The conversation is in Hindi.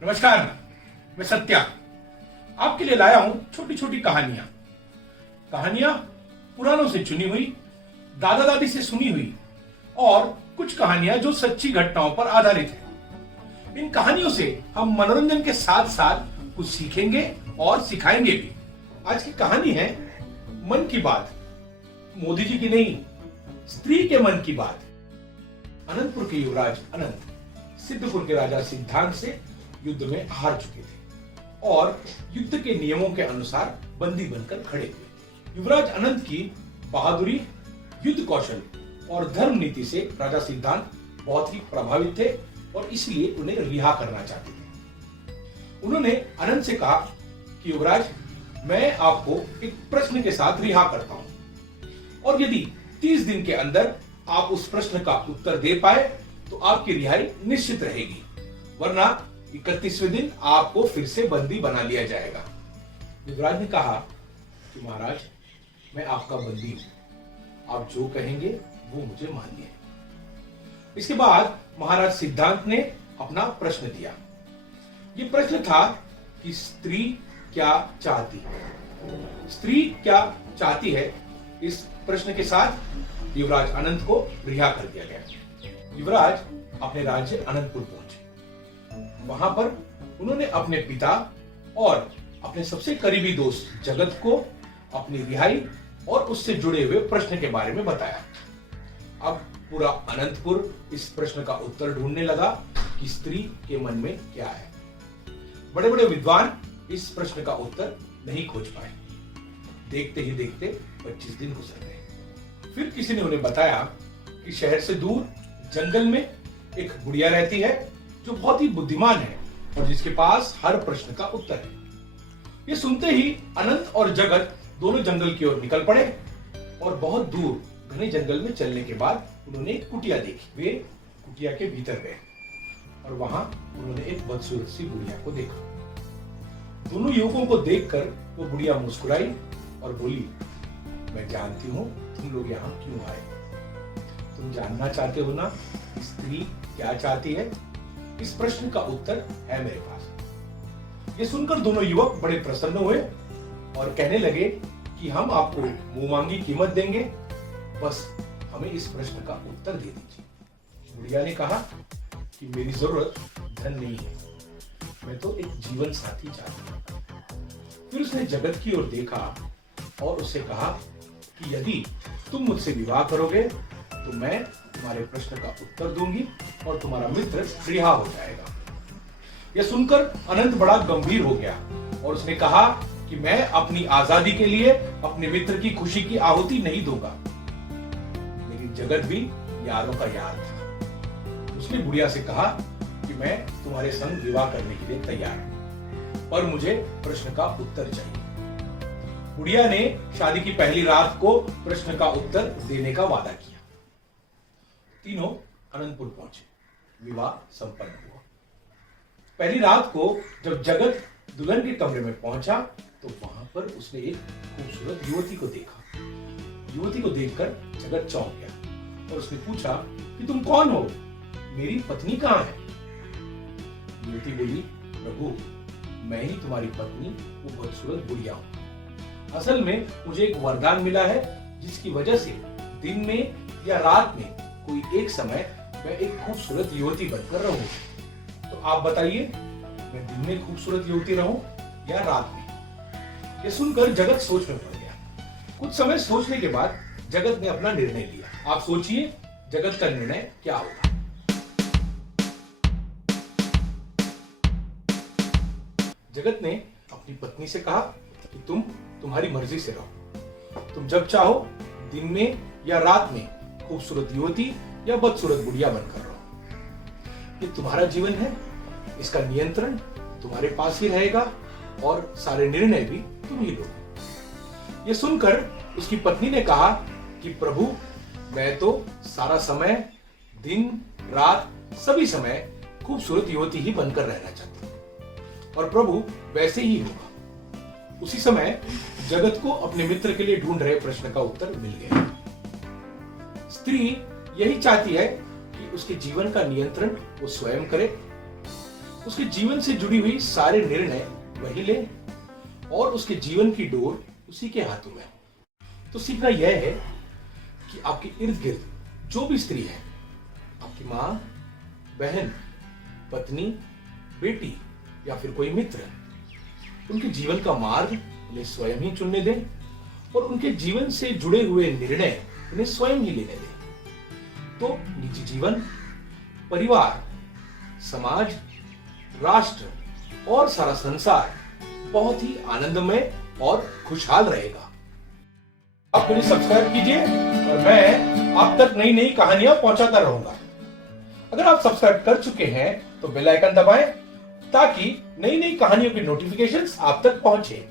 नमस्कार, मैं सत्या आपके लिए लाया हूं छोटी छोटी कहानियां पुरानों से चुनी हुई, दादा दादी से सुनी हुई और कुछ कहानियां जो सच्ची घटनाओं पर आधारित है। इन कहानियों से हम मनोरंजन के साथ साथ कुछ सीखेंगे और सिखाएंगे भी। आज की कहानी है मन की बात। मोदी जी की नहीं, स्त्री के मन की बात। अनंतपुर के युवराज अनंत सिद्धपुर के राजा सिद्धांत से युद्ध में हार चुके थे और युद्ध के नियमों के अनुसार बंदी बनकर खड़े हुए। युवराज अनंत की बहादुरी, युद्ध कौशल और धर्म नीति से राजा सिद्धांत बहुत ही प्रभावित थे और इसलिए उन्हें रिहा करना चाहते थे। उन्होंने अनंत से कहा कि युवराज, मैं आपको एक प्रश्न के साथ रिहा करता हूं और यदि 30 दिन के अंदर आप उस प्रश्न का उत्तर दे पाए तो आपकी रिहाई निश्चित रहेगी, वरना 31वें दिन आपको फिर से बंदी बना लिया जाएगा। युवराज ने कहा कि महाराज, मैं आपका बंदी हूं, आप जो कहेंगे वो मुझे मान्य है। इसके बाद महाराज सिद्धांत ने अपना प्रश्न दिया। ये प्रश्न था कि स्त्री क्या चाहती है। स्त्री क्या चाहती है, इस प्रश्न के साथ युवराज अनंत को रिहा कर दिया गया। युवराज अपने राज्य अनंतपुर पहुंचे। वहां पर उन्होंने अपने पिता और अपने सबसे करीबी दोस्त जगत को अपनी रिहाई और उससे जुड़े हुए प्रश्न के बारे में बताया। अब पूरा अनंतपुर इस प्रश्न का उत्तर ढूंढने लगा कि स्त्री के मन में क्या है। बड़े बड़े विद्वान इस प्रश्न का उत्तर नहीं खोज पाए। देखते ही देखते 25 दिन गुजर गए। फिर किसी ने उन्हें बताया कि शहर से दूर जंगल में एक बुढ़िया रहती है जो बहुत ही बुद्धिमान है और जिसके पास हर प्रश्न का उत्तर है। ये सुनते ही अनंत और जगत दोनों जंगल की ओर निकल पड़े और बहुत दूर घने जंगल में चलने के बाद उन्होंने एक कुटिया देखी। वे कुटिया के भीतर गए और वहां उन्होंने एक बदसूरत सी बुढ़िया को देखा। दोनों युवकों को देखकर वो बुढ़िया मुस्कुराई और बोली, मैं जानती हूं तुम लोग यहाँ क्यों आए। तुम जानना चाहते हो ना स्त्री क्या चाहती है। इस प्रश्न का उत्तर है मेरे पास। ये सुनकर दोनों युवक बड़े प्रसन्न हुए और कहने लगे कि हम आपको मुंह मांगी कीमत देंगे, बस हमें इस प्रश्न का उत्तर दे दीजिए। बुढ़िया ने कहा कि मेरी जरूरत धन नहीं है, मैं तो एक जीवन साथी चाहती हूं। फिर उसने जगत की ओर देखा और उससे कहा कि यदि तुम मुझसे विवाह करोगे तो मैं तुम्हारे प्रश्न का उत्तर दूंगी और तुम्हारा मित्र रिहा हो जाएगा। यह सुनकर अनंत बड़ा गंभीर हो गया और उसने कहा कि मैं अपनी आजादी के लिए अपने मित्र की खुशी की आहुति नहीं दूंगा। लेकिन जगत भी यारों का यार था। उसने बुढ़िया से कहा कि मैं तुम्हारे संग विवाह करने के लिए तैयार हूं, पर मुझे प्रश्न का उत्तर चाहिए। बुढ़िया ने शादी की पहली रात को प्रश्न का उत्तर देने का वादा किया। तीनों अनंतपुर पहुंचे। विवाह संपन्न हुआ। पहली रात को जब जगत दुल्हन के कमरे में पहुंचा तो वहां पर उसने एक खूबसूरत युवती को देखा। युवती को देखकर जगत चौंक गया और उसने पूछा कि तुम कौन हो, मेरी पत्नी कहां है। युवती बोली, प्रभु, मैं ही तुम्हारी पत्नी वो बदसूरत बुढ़िया हूं। असल में मुझे एक वरदान मिला है जिसकी वजह से दिन में या रात में कोई एक समय मैं एक खूबसूरत युवती बनकर रहूं। तो आप बताइए, मैं दिन में खूबसूरत युवती रहूं या रात में। ये सुनकर जगत सोच में पड़ गया। कुछ समय सोचने के बाद जगत ने अपना निर्णय लिया। आप सोचिए जगत का निर्णय क्या होगा। जगत ने अपनी पत्नी से कहा कि तुम्हारी मर्जी से रहो। तुम जब चाहो दिन में या रात में खूबसूरत युवती या बदसूरत बुढ़िया बनकर रहो। ये तुम्हारा जीवन है, इसका नियंत्रण तुम्हारे पास ही रहेगा और सारे निर्णय भी तुम ही लोगे। ये सुनकर उसकी पत्नी ने कहा कि प्रभु, मैं तो सारा समय दिन रात सभी समय खूबसूरत युवती ही बनकर रहना चाहती हूं और प्रभु वैसे ही होगा। उसी समय जगत को अपने मित्र के लिए ढूंढ रहे प्रश्न का उत्तर मिल गया। स्त्री यही चाहती है कि उसके जीवन का नियंत्रण वो स्वयं करे। उसके जीवन से जुड़ी हुई सारे निर्णय वही ले और उसके जीवन की डोर उसी के हाथों में। तो सीखना यह है कि आपके इर्द गिर्द जो भी स्त्री है, आपकी मां, बहन, पत्नी, बेटी या फिर कोई मित्र, उनके जीवन का मार्ग उन्हें स्वयं ही चुनने दें और उनके जीवन से जुड़े हुए निर्णय उन्हें स्वयं ही लेने दें। तो निजी जीवन, परिवार, समाज, राष्ट्र और सारा संसार बहुत ही आनंदमय और खुशहाल रहेगा। आप मुझे सब्सक्राइब कीजिए और मैं आप तक नई नई कहानियां पहुंचाता रहूंगा। अगर आप सब्सक्राइब कर चुके हैं तो बेल आइकन दबाएं ताकि नई नई कहानियों के नोटिफिकेशंस आप तक पहुंचे।